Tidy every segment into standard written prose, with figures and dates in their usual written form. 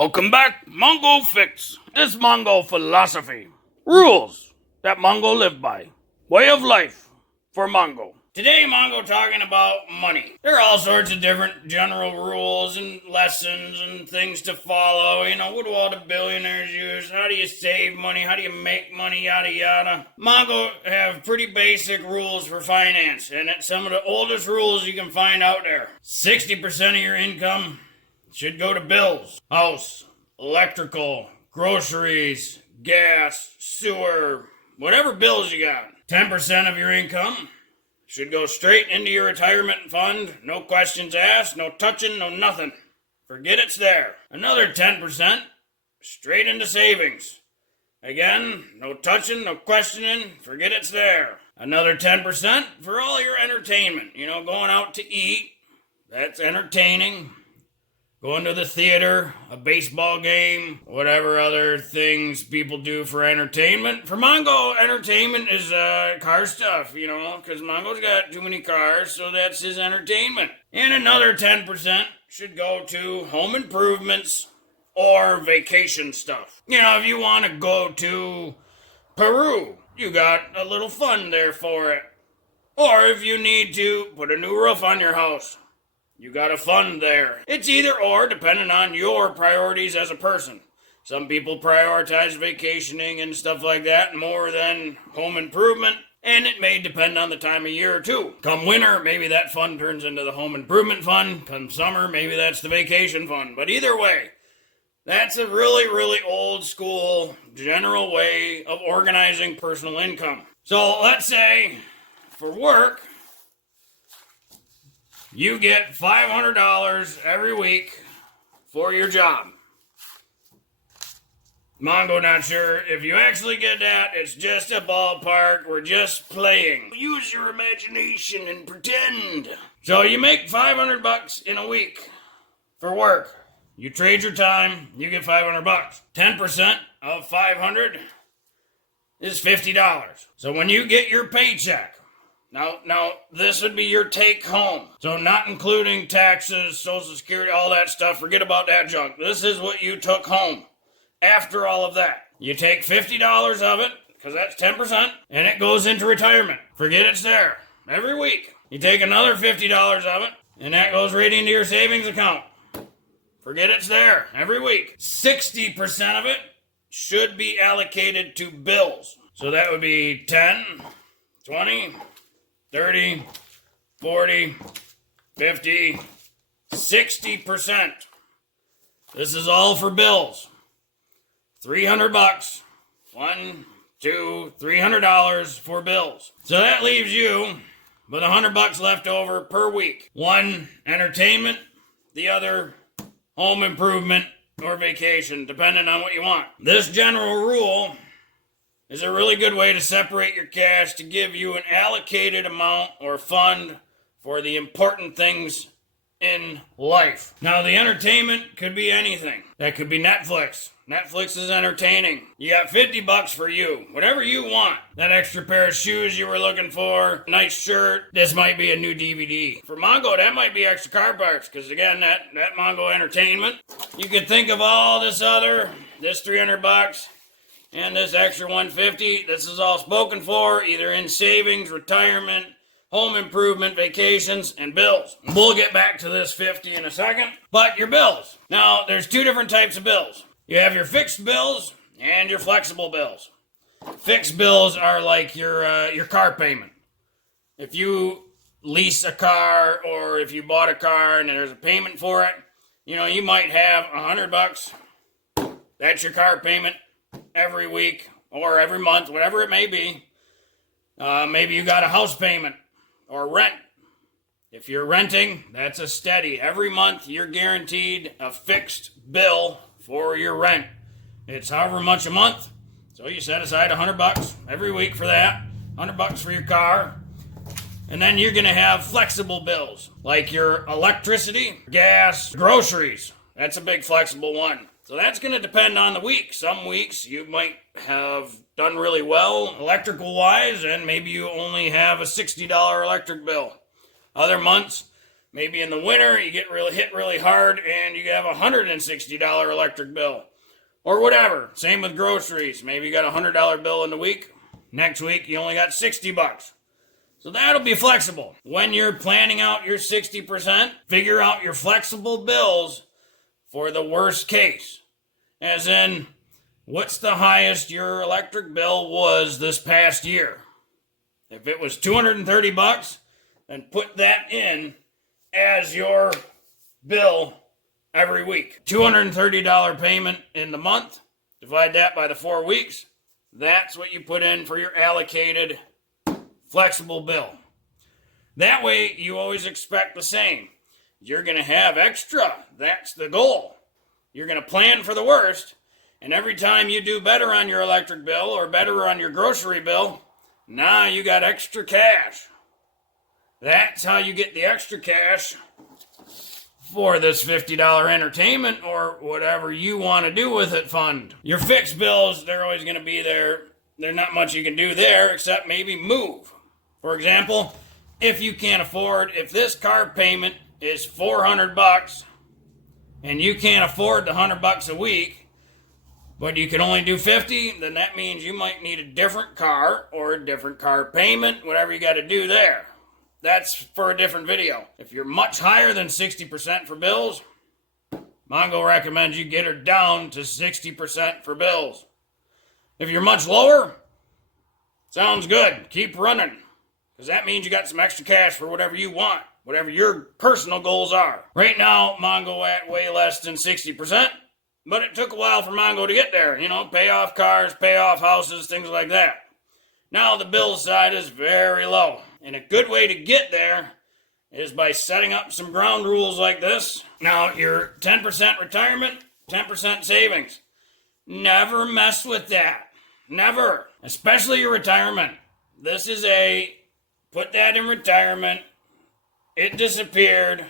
Welcome back, Mongo Fix. This Mongo philosophy. Rules that Mongo live by. Way of life for Mongo. Today, Mongo talking about money. There are all sorts of different general rules and lessons and things to follow. You know, what do all the billionaires use? How do you save money? How do you make money? Yada yada. Mongo have pretty basic rules for finance, and it's some of the oldest rules you can find out there. 60% of your income should go to bills. House, electrical, groceries, gas, sewer, whatever bills you got. 10% of your income should go straight into your retirement fund. No questions asked, no touching, no nothing. Forget it's there. Another 10% straight into savings. Again, no touching, no questioning, forget it's there. Another 10% for all your entertainment. You know, going out to eat, that's entertaining. Going to the theater, a baseball game, whatever other things people do for entertainment. For Mongo, entertainment is car stuff, you know, because Mongo's got too many cars, so that's his entertainment. And another 10% should go to home improvements or vacation stuff. You know, if you want to go to Peru, you got a little fund there for it. Or if you need to put a new roof on your house, you got a fund there. It's either or, depending on your priorities as a person. Some people prioritize vacationing and stuff like that more than home improvement, and it may depend on the time of year too. Come winter, maybe that fund turns into the home improvement fund. Come summer, maybe that's the vacation fund. But either way, that's a really, really old school general way of organizing personal income. So let's say for work, you get $500 every week for your job. Mongo not sure if you actually get that. It's just a ballpark. We're just playing. Use your imagination and pretend. So you make $500 in a week for work. You trade your time, you get $500. 10% of 500 is $50. So when you get your paycheck, Now, this would be your take home. So not including taxes, Social Security, all that stuff. Forget about that junk. This is what you took home after all of that. You take $50 of it, because that's 10%, and it goes into retirement. Forget it's there. Every week. You take another $50 of it, and that goes right into your savings account. Forget it's there. Every week. 60% of it should be allocated to bills. So that would be 10, 20... 30, 40, 50, 60%. This is all for bills. $300. $300 for bills. So that leaves you with $100 left over per week. One, entertainment. The other, home improvement or vacation, depending on what you want. This general rule is a really good way to separate your cash to give you an allocated amount or fund for the important things in life. Now, the entertainment could be anything. That could be Netflix. Netflix is entertaining. You got $50 for you. Whatever you want. That extra pair of shoes you were looking for, nice shirt. This might be a new DVD. For Mongo, that might be extra car parts, because again, that Mongo entertainment. You could think of all this other, this $300, and this extra $150, this is all spoken for, either in savings, retirement, home improvement, vacations, and bills. We'll get back to this 50 in a second. But your bills. Now, there's two different types of bills. You have your fixed bills and your flexible bills. Fixed bills are like your car payment. If you lease a car or if you bought a car and there's a payment for it, you know, you might have $100. That's your car payment every week or every month, whatever it may be. Maybe you got a house payment or rent. If you're renting, that's a steady. Every month you're guaranteed a fixed bill for your rent. It's however much a month. So you set aside $100 every week for that. $100 for your car. And then you're going to have flexible bills like your electricity, gas, groceries. That's a big flexible one. So that's going to depend on the week. Some weeks you might have done really well electrical wise, and maybe you only have a $60 electric bill. Other months Maybe in the winter you get hit really hard and you have a $160 electric bill. Or whatever. Same with groceries. Maybe you got a $100 bill in the week. Next week you only got $60. So that'll be flexible. When you're planning out your 60%, figure out your flexible bills for the worst case. As in, what's the highest your electric bill was this past year? If it was $230, then put that in as your bill every week. $230 payment in the month, divide that by the 4 weeks. That's what you put in for your allocated flexible bill. That way you always expect the same. You're going to have extra. That's the goal. You're going to plan for the worst, and every time you do better on your electric bill or better on your grocery bill, now you got extra cash. That's how you get the extra cash for this $50 entertainment or whatever you want to do with it fund. Your fixed bills, they're always going to be there. There's not much you can do there except maybe move. For example, if you can't afford, if this car payment is $400 and you can't afford the $100 a week, but you can only do 50, then that means you might need a different car or a different car payment, whatever you got to do there. That's for a different video. If you're much higher than 60% for bills, Mongo recommends you get her down to 60% for bills. If you're much lower, sounds good. Keep running. Because that means you got some extra cash for whatever you want, whatever your personal goals are. Right now, Mongo at way less than 60%, but it took a while for Mongo to get there. You know, pay off cars, pay off houses, things like that. Now the bill side is very low. And a good way to get there is by setting up some ground rules like this. Now, your 10% retirement, 10% savings. Never mess with that. Never. Especially your retirement. This is put that in retirement. It disappeared.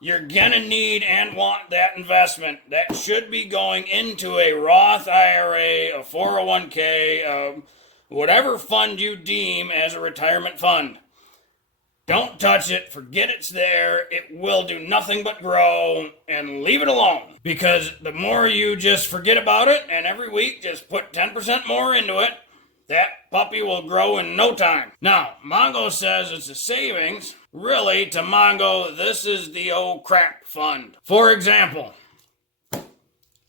You're gonna need and want that investment. That should be going into a Roth IRA, a 401k, whatever fund you deem as a retirement fund. Don't touch it. Forget it's there. It will do nothing but grow, and leave it alone. Because the more you just forget about it and every week just put 10% more into it, that puppy will grow in no time. Now, Mongo says it's a savings. Really, to Mongo, this is the old crap fund. For example,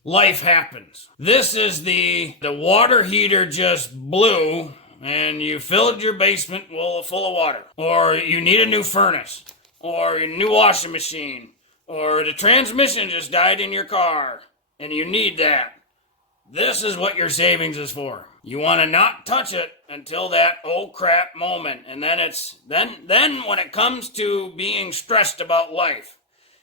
life happens. This is the water heater just blew and you filled your basement full of water. Or you need a new furnace. Or a new washing machine. Or the transmission just died in your car and you need that. This is what your savings is for. You want to not touch it until that oh crap moment. And then when it comes to being stressed about life,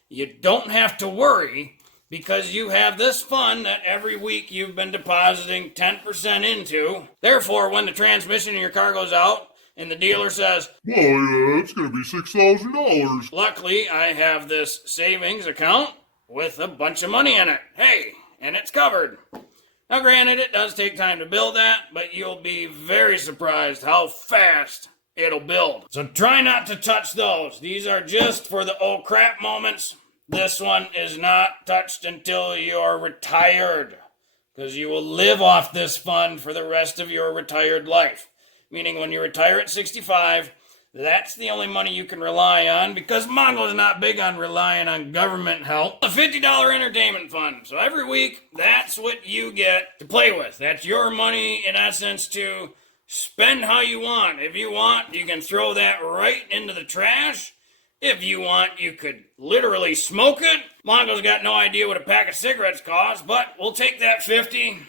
you don't have to worry because you have this fund that every week you've been depositing 10% into. Therefore, when the transmission in your car goes out and the dealer says, "Well, yeah, it's going to be $6,000. Luckily, I have this savings account with a bunch of money in it. Hey, and it's covered. Now, granted, it does take time to build that, but you'll be very surprised how fast it'll build. So try not to touch those. These are just for the oh crap moments. This one is not touched until you're retired, because you will live off this fund for the rest of your retired life. Meaning when you retire at 65, that's the only money you can rely on, because Mongo's not big on relying on government help. A $50 entertainment fund. So every week, that's what you get to play with. That's your money, in essence, to spend how you want. If you want, you can throw that right into the trash. If you want, you could literally smoke it. Mongo's got no idea what a pack of cigarettes costs, but we'll take that 50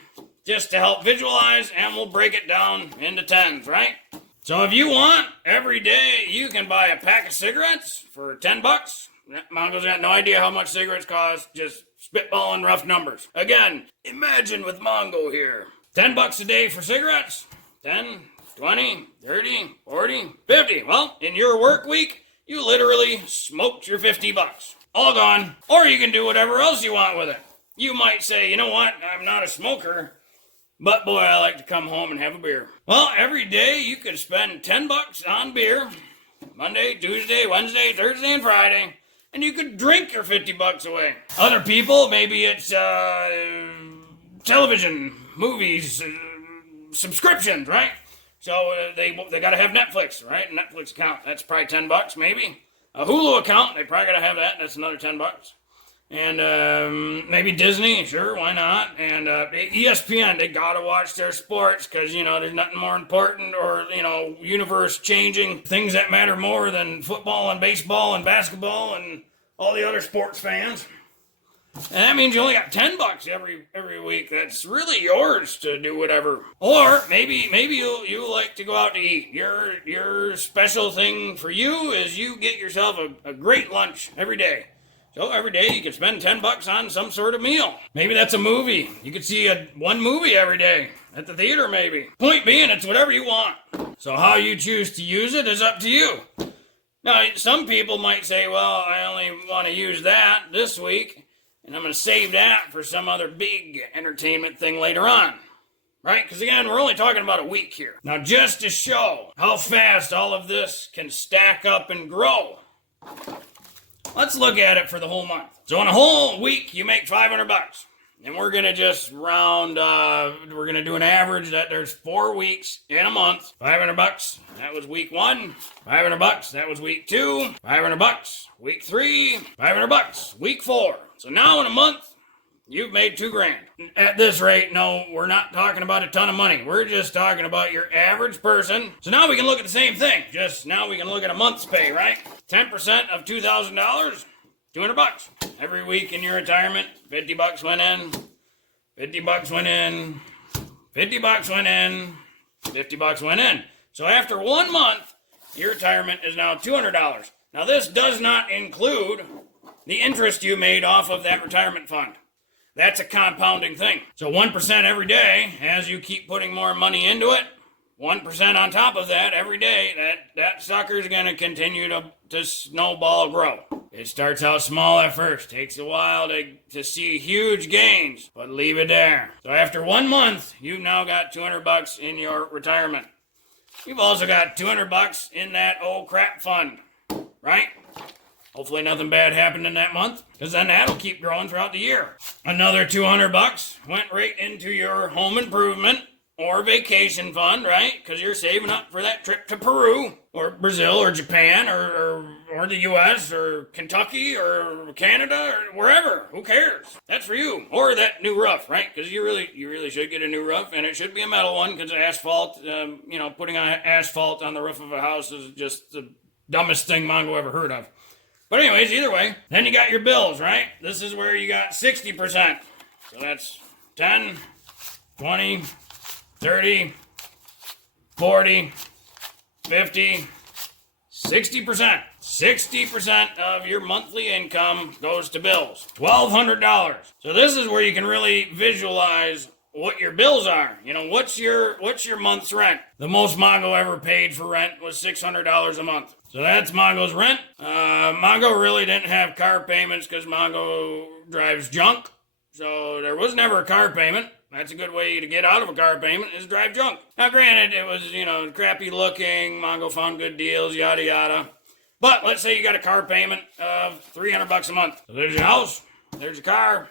just to help visualize, and we'll break it down into tens, right? So if you want, every day you can buy a pack of cigarettes for $10. Mongo's got no idea how much cigarettes cost, just spitballing rough numbers. Again, imagine with Mongo here. $10 a day for cigarettes. 10, 20, 30, 40, 50. Well, in your work week, you literally smoked your $50. All gone. Or you can do whatever else you want with it. You might say, you know what, I'm not a smoker, but boy, I like to come home and have a beer. Well, every day you could spend $10 on beer, Monday, Tuesday, Wednesday, Thursday, and Friday. And you could drink your $50 away. Other people, maybe it's television, movies, subscriptions, right? So they got to have Netflix, right? A Netflix account, that's probably $10 maybe. A Hulu account, they probably got to have that. That's another $10. And maybe Disney, sure, why not? And ESPN, they got to watch their sports because, there's nothing more important or, universe changing things that matter more than football and baseball and basketball and all the other sports fans. And that means you only got $10 every week. That's really yours to do whatever. Or maybe you like to go out to eat. Your special thing for you is you get yourself a great lunch every day. So every day you can spend $10 on some sort of meal. Maybe that's a movie. You could see one movie every day at the theater maybe. Point being, it's whatever you want. So how you choose to use it is up to you. Now, some people might say, well, I only want to use that this week. And I'm going to save that for some other big entertainment thing later on. Right? Because again, we're only talking about a week here. Now, just to show how fast all of this can stack up and grow, let's look at it for the whole month. So in a whole week, you make $500. And we're going to just round, we're going to do an average that there's 4 weeks in a month. $500, that was week 1. $500, that was week 2. $500, week 3. $500, week 4. So now in a month, you've made $2,000. At this rate, no, we're not talking about a ton of money. We're just talking about your average person. So now we can look at the same thing. Just now we can look at a month's pay, right? 10% of $2,000, $200. Every week in your retirement, $50 went in, $50 went in, $50 went in, $50 went in. So after 1 month, your retirement is now $200. Now this does not include the interest you made off of that retirement fund. That's a compounding thing. So 1% every day, as you keep putting more money into it, 1% on top of that every day, that sucker's going to continue to snowball grow. It starts out small at first, takes a while to see huge gains, but leave it there. So after 1 month, you've now got $200 in your retirement. You've also got $200 in that old crap fund, right? Hopefully nothing bad happened in that month, because then that'll keep growing throughout the year. Another $200 went right into your home improvement or vacation fund, right? Because you're saving up for that trip to Peru or Brazil or Japan or the U.S. or Kentucky or Canada or wherever. Who cares? That's for you. Or that new roof, right? Because you really should get a new roof, and it should be a metal one because asphalt, putting on asphalt on the roof of a house is just the dumbest thing Mongo ever heard of. But anyways, either way, then you got your bills, right? This is where you got 60%. So that's 10, 20, 30, 40, 50, 60%. 60% of your monthly income goes to bills. $1,200. So this is where you can really visualize what your bills are. What's your month's rent? The most Mongo ever paid for rent was $600 a month. So that's Mongo's rent. Mongo really didn't have car payments because Mongo drives junk. So there was never a car payment. That's a good way to get out of a car payment is drive junk. Now granted, it was, crappy looking. Mongo found good deals, yada yada. But let's say you got a car payment of $300 a month. So there's your house, there's your car.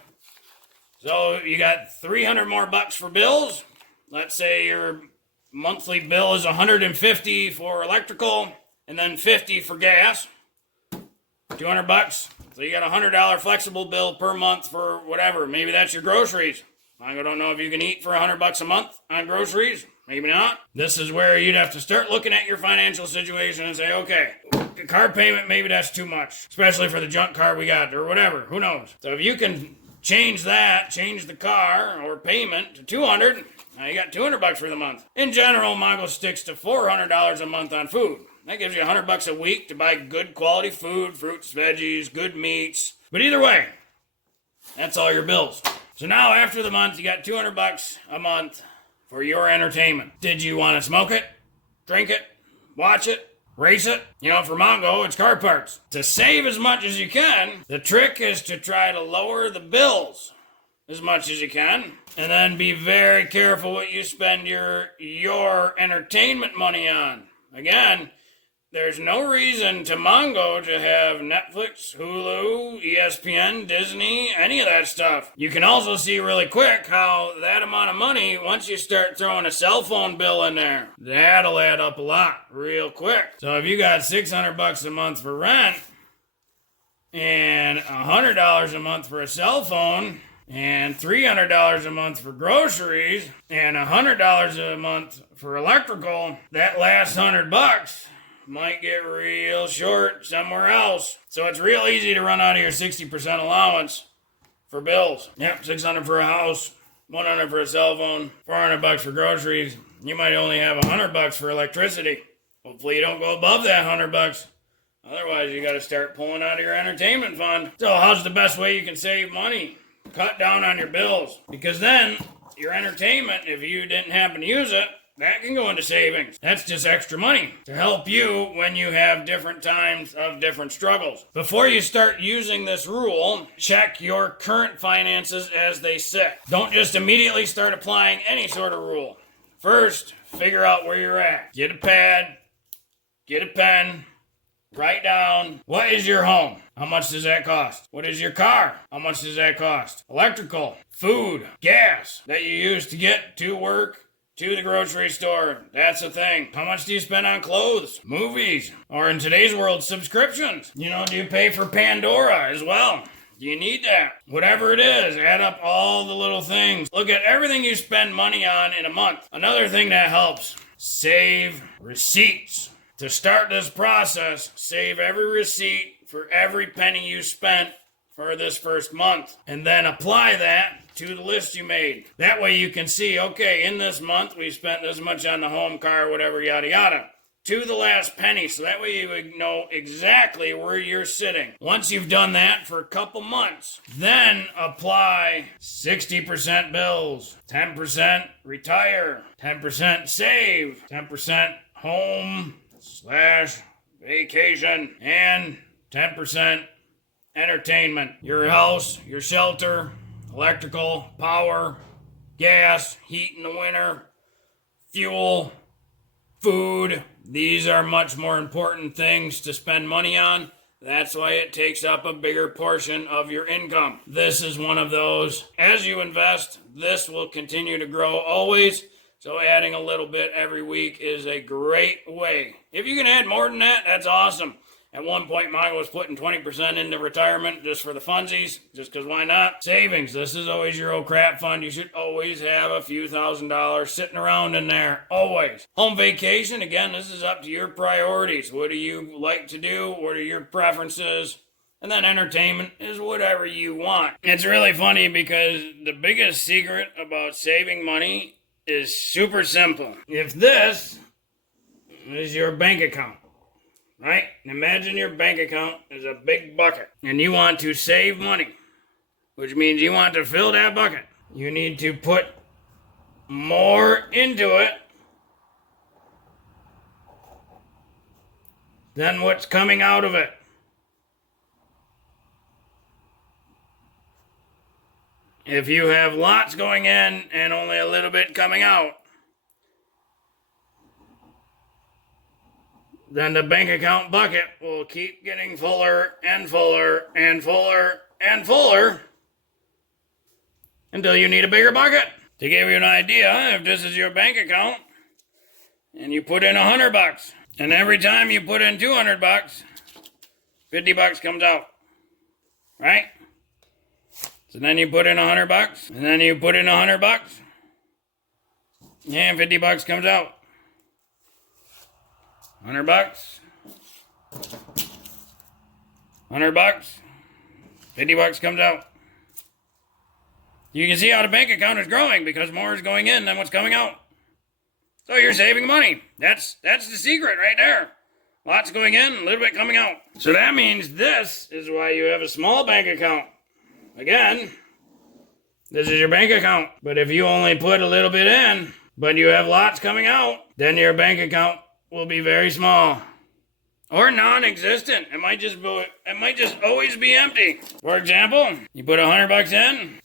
So you got $300 more bucks for bills. Let's say your monthly bill is $150 for electrical and then $50 for gas. $200. So you got a $100 flexible bill per month for whatever. Maybe that's your groceries. I don't know if you can eat for $100 a month on groceries. Maybe not. This is where you'd have to start looking at your financial situation and say, okay, the car payment, maybe that's too much, especially for the junk car we got or whatever. Who knows? So if you can change the car or payment to $200, now you got $200 for the month. In general, Mongo sticks to $400 a month on food. That gives you $100 a week to buy good quality food, fruits, veggies, good meats. But either way, that's all your bills. So now after the month, you got $200 a month for your entertainment. Did you want to smoke it, drink it, watch it, race it? For Mongo, it's car parts. To save as much as you can, the trick is to try to lower the bills as much as you can, and then be very careful what you spend your entertainment money on. Again, There's no reason to Mongo to have Netflix, Hulu, ESPN, Disney, any of that stuff. You can also see really quick how that amount of money, once you start throwing a cell phone bill in there, that'll add up a lot real quick. So if you got $600 a month for rent and $100 a month for a cell phone, and $300 a month for groceries, and $100 a month for electrical, that last $100 might get real short somewhere else. So it's real easy to run out of your 60% allowance for bills. Yep, $600 for a house, $100 for a cell phone, $400 for groceries. You might only have $100 for electricity. Hopefully you don't go above that $100. Otherwise, you got to start pulling out of your entertainment fund. So how's the best way you can save money? Cut down on your bills, because then your entertainment, if you didn't happen to use it, that can go into savings. That's just extra money to help you when you have different times of different struggles. Before you start using this rule, check your current finances as they sit. Don't just immediately start applying any sort of rule. First, figure out where you're at. Get a pad, get a pen, write down, what is your home? How much does that cost? What is your car? How much does that cost? Electrical, food, gas that you use to get to work, to the grocery store. That's a thing. How much do you spend on clothes, movies, or in today's world, subscriptions? Do you pay for Pandora as well? Do you need that? Whatever it is, add up all the little things. Look at everything you spend money on in a month. Another thing that helps, save receipts. To start this process, save every receipt for every penny you spent for this first month, and then apply that to the list you made. That way you can see, okay, in this month we spent this much on the home, car, whatever, yada yada, to the last penny. So that way you would know exactly where you're sitting. Once you've done that for a couple months, then apply 60% bills, 10% retire, 10% save, 10% home / vacation, and 10% entertainment. Your house, your shelter, electrical, power, gas, heat in the winter, fuel, food. These are much more important things to spend money on. That's why it takes up a bigger portion of your income. This is one of those. As you invest, this will continue to grow always. So adding a little bit every week is a great way. If you can add more than that, that's awesome. At one point, Mongo was putting 20% into retirement just for the funsies, just because why not? Savings. This is always your old crap fund. You should always have a few $1,000s sitting around in there. Always. Home vacation, again, this is up to your priorities. What do you like to do? What are your preferences? And then entertainment is whatever you want. It's really funny because the biggest secret about saving money is super simple. If this is your bank account, right? Imagine your bank account is a big bucket and you want to save money, which means you want to fill that bucket. You need to put more into it than what's coming out of it. If you have lots going in and only a little bit coming out, then the bank account bucket will keep getting fuller and fuller and fuller and fuller until you need a bigger bucket. To give you an idea, if this is your bank account and you put in $100, and every time you put in $200, $50 comes out, right? So then you put in $100, and then you put in $100, and $50 comes out. $100, $100, $50 comes out. You can see how the bank account is growing because more is going in than what's coming out. So you're saving money. That's the secret right there. Lots going in, a little bit coming out. So that means this is why you have a small bank account. Again, this is your bank account. But if you only put a little bit in, but you have lots coming out, then your bank account will be very small. Or non-existent. It might just always be empty. For example, you put $100 in,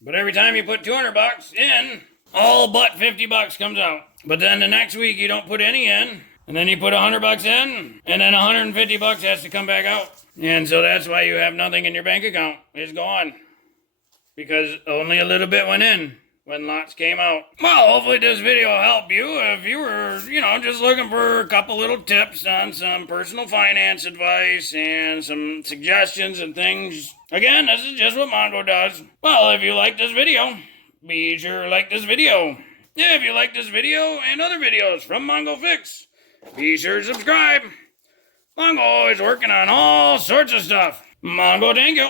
but every time you put $200 in, all but $50 comes out. But then the next week you don't put any in, And then you put $100 in, and then $150 has to come back out. And so that's why you have nothing in your bank account. It's gone. Because only a little bit went in when lots came out. Well, hopefully this video will help you if you were, just looking for a couple little tips on some personal finance advice and some suggestions and things. Again, this is just what Mongo does. Well, if you like this video, be sure to like this video. Yeah, if you like this video and other videos from Mongo Fix, be sure to subscribe. Mongo is working on all sorts of stuff. Mongo, thank you.